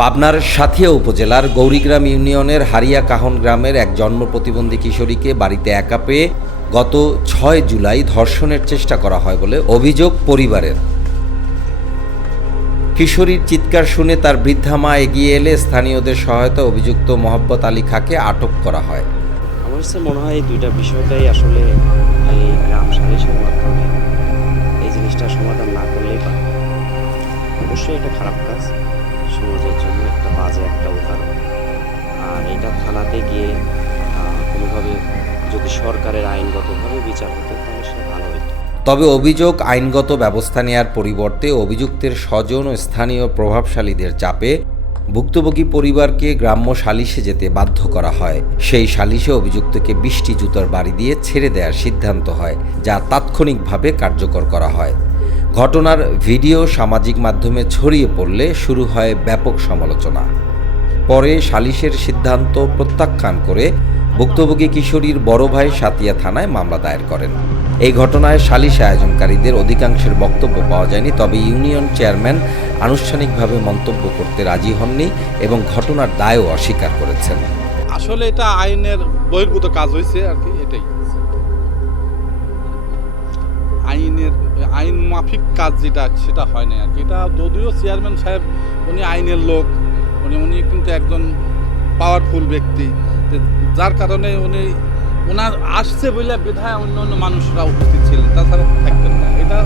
পাবনার সাঁথিয়া উপজেলার গৌরীগ্রাম ইউনিয়নের হারিয়া কাহন গ্রামের এক জন্ম প্রতিবন্ধী কিশোরীকে বাড়িতে একা পেয়ে গত ৬ জুলাই ধর্ষণের চেষ্টা করা হয় বলে অভিযোগ পরিবারের। কিশোরীর চিৎকার শুনে তার বৃদ্ধা মা এগিয়ে এলে স্থানীয়দের সহায়তায় অভিযুক্ত মোহাম্মদ আলী খাঁকে আটক করা হয়। আমার কাছে মনে হয় এই দুইটা বিষয়টাই আসলে এই গ্রাম সালিশের মাধ্যমে এই জিনিসটা সমাধান না করলেই পারে। অবশ্যই এটা খারাপ কাজ, সমাজের জন্য একটা বাজে একটা উদাহরণ। আর এটা থানাতে গিয়ে কোনোভাবে যদি সরকারের আইনগতভাবে বিচার হতো তাহলে সে ভালো হতো। তবে অভিযোগ আইনগত ব্যবস্থা নেওয়ার পরিবর্তে অভিযুক্তের স্বজন ও স্থানীয় প্রভাবশালীদের চাপে ভুক্তভোগী পরিবারকে গ্রাম্য সালিশে যেতে বাধ্য করা হয়। সেই সালিশে অভিযুক্তকে ২০টি জুতোর বাড়ি দিয়ে ছেড়ে দেওয়ার সিদ্ধান্ত হয়, যা তাৎক্ষণিকভাবে কার্যকর করা হয়। ঘটনার ভিডিও সামাজিক মাধ্যমে ছড়িয়ে পড়লে শুরু হয় ব্যাপক সমালোচনা। পরে সালিশের সিদ্ধান্ত প্রত্যাখ্যান করে ভুক্তভোগী কিশোরীর বড় ভাই সাঁথিয়া থানায় মামলা দায়ের করেন। এই ঘটনায় সালিশ আয়োজনকারীদের অধিকাংশের বক্তব্য পাওয়া যায়নি, তবে ইউনিয়ন চেয়ারম্যান আনুষ্ঠানিকভাবে মন্তব্য করতে রাজি হননি এবং ঘটনার দায়ও অস্বীকার করেছেন। আসলে এটা আইনের বহির্ভূত কাজ হয়েছে আর কি, এটাই আইন মাফিক কাজ যেটা সেটা হয় না আর কি। এটা যদিও চেয়ারম্যান সাহেব উনি আইনের লোক, উনি কিন্তু একজন পাওয়ারফুল ব্যক্তি, যার কারণে ওনার আসছে বলে বিধায় অন্য মানুষরা উপস্থিত ছিলেন, তাছাড়া থাকতেন না। এটা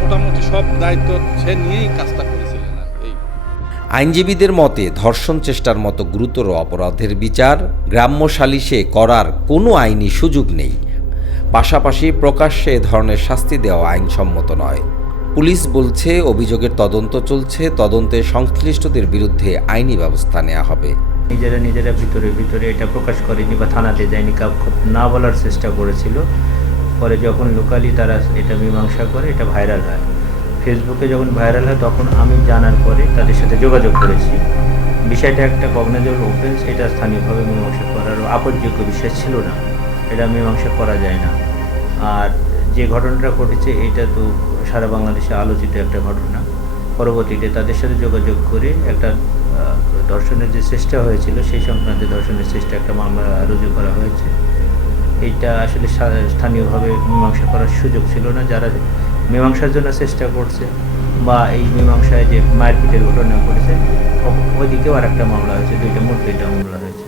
মোটামুটি সব দায়িত্ব সে নিয়েই কাজটা করেছিলেন আর এই। আইনজীবীদের মতে ধর্ষণ চেষ্টার মতো গুরুতর অপরাধের বিচার গ্রাম্য সালিশে করার কোনো আইনি সুযোগ নেই। পাশাপাশি প্রকাশ্যে এ ধরনের শাস্তি দেওয়া আইনসম্মত নয়। পুলিশ বলছে অভিযোগের তদন্ত চলছে, তদন্তে সংশ্লিষ্টদের বিরুদ্ধে আইনি ব্যবস্থা নেওয়া হবে। নিজেরা ভিতরে এটা প্রকাশ করেনি বা থানাতে যায়নি, কাউকে না বলার চেষ্টা করেছিল। পরে যখন লোকালি তারা এটা মীমাংসা করে, এটা ভাইরাল হয়, ফেসবুকে যখন ভাইরাল হয় তখন আমি জানার পরে তাদের সাথে যোগাযোগ করেছি। বিষয়টা একটা কগনিজেবল অফেন্স, এটা স্থানীয়ভাবে মীমাংসা করার আপত্তিযোগ্য বিষয় ছিল না, এটা মীমাংসা করা যায় না। আর যে ঘটনাটা ঘটেছে এটা তো সারা বাংলাদেশে আলোচিত একটা ঘটনা। পরবর্তীতে তাদের সাথে যোগাযোগ করে একটা ধর্ষণের যে চেষ্টা হয়েছিল সেই সংক্রান্তে ধর্ষণের চেষ্টা একটা মামলা রুজু করা হয়েছে। এইটা আসলে স্থানীয়ভাবে মীমাংসা করার সুযোগ ছিল না। যারা মীমাংসার জন্য চেষ্টা করছে বা এই মীমাংসায় যে মারপিটের ঘটনা ঘটেছে ওইদিকেও আর একটা মামলা হয়েছে, মোট দুইটা মামলা হয়েছে।